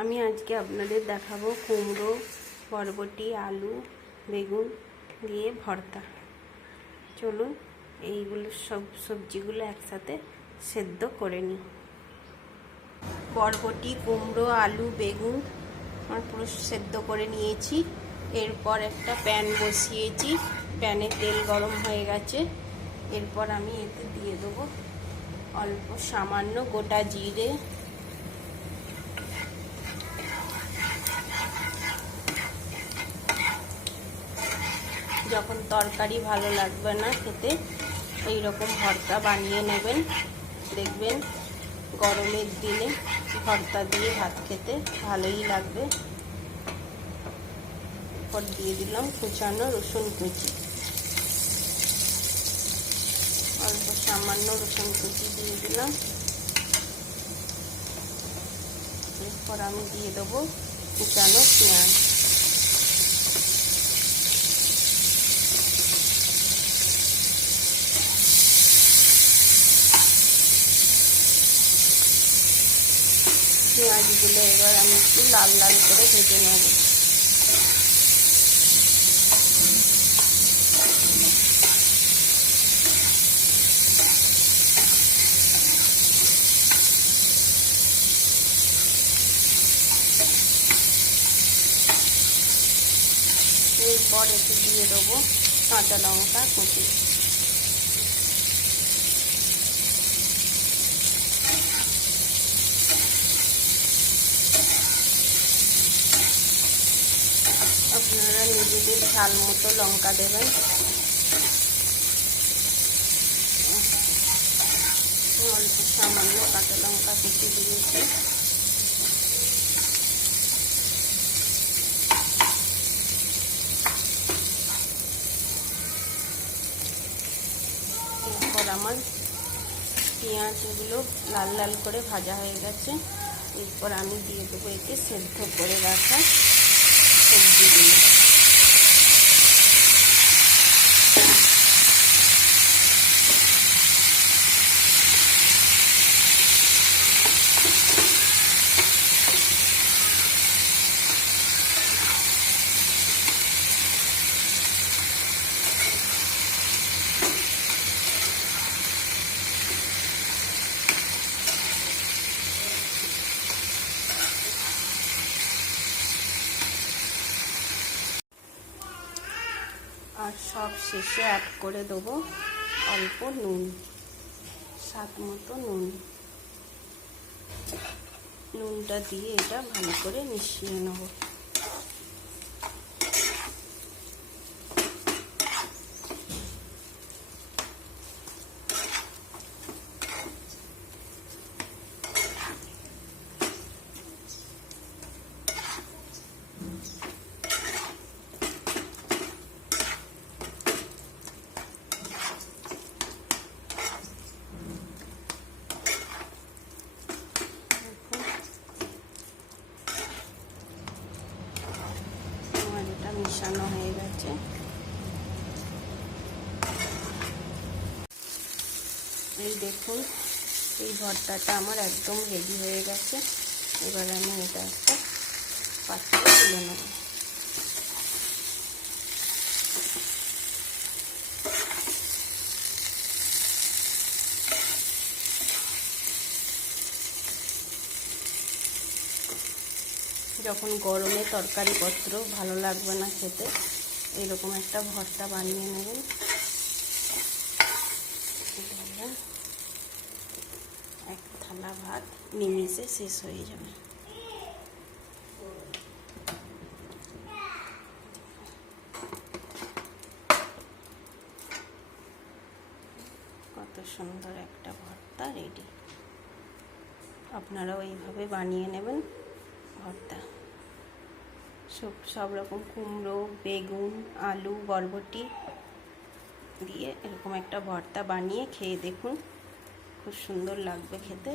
আমি আজকে আপনাদের দেখাবো কুমড়ো, বরবটি, আলু, বেগুন দিয়ে ভর্তা। চলুন এইগুলো সব সবজিগুলো একসাথে সেদ্ধ করে নিই। বরবটি, কুমড়ো, আলু, বেগুন আমার পুরো সেদ্ধ করে নিয়েছি। এরপর একটা প্যান বসিয়েছি, প্যানে তেল গরম হয়ে গেছে। এরপর আমি এতে দিয়ে দেবো অল্প সামান্য গোটা জিরে, যখন তরকারি ভালো লাগবে না খেতে এই রকম ভর্তা বানিয়ে নেবেন, দেখবেন গরমের দিনে ভর্তা দিয়ে ভাত খেতে ভালোই লাগবে। এরপর দিয়ে দিলাম কুচানো রসুন কুচি, অল্প সামান্য রসুন কুচি দিয়ে দিলাম। এরপর আমি দিয়ে দেবো কুচানো পেঁয়াজ। পেঁয়াজগুলো এবার আমি একটু লাল লাল করে ভেজে নেব। এরপর এতে দিয়ে দেবো কাঁচা লঙ্কা কুচি। আপনারা নিজেদের ঝাল মতো লঙ্কা দেবেন। অল্প সামান্য কাঁচা লঙ্কা কুচি দিয়েছি। এরপর আমার পেঁয়াজগুলো লাল লাল করে ভাজা হয়ে গেছে। এরপর আমি দিয়ে দেবো এতে সেদ্ধ করে রাখা সবজিগুলো। আর সব শেষে অ্যাড করে দেবো অল্প নুন, স্বাদ মতো নুন। নুনটা দিয়ে এটা ভালো করে মিশিয়ে নেব। মিশানো হয়ে গেছে। এই দেখুন এই ভর্তাটা আমার একদম রেডি হয়ে গেছে। এবার আমি এটা একটা পাত্রে তুলে নেব। যখন গরমে তরকারিপত্র ভালো লাগবে না খেতে, এইরকম একটা ভর্তা বানিয়ে নেবেন। এক থালা ভাত নিমিষে শেষ হয়ে যাবে। কত সুন্দর একটা ভর্তা রেডি। আপনারাও এইভাবে বানিয়ে নেবেন ভর্তা। সব রকম কুমড়ো, বেগুন, আলু, বরবটি দিয়ে এরকম একটা ভর্তা বানিয়ে খেয়ে দেখুন, খুব সুন্দর লাগবে খেতে।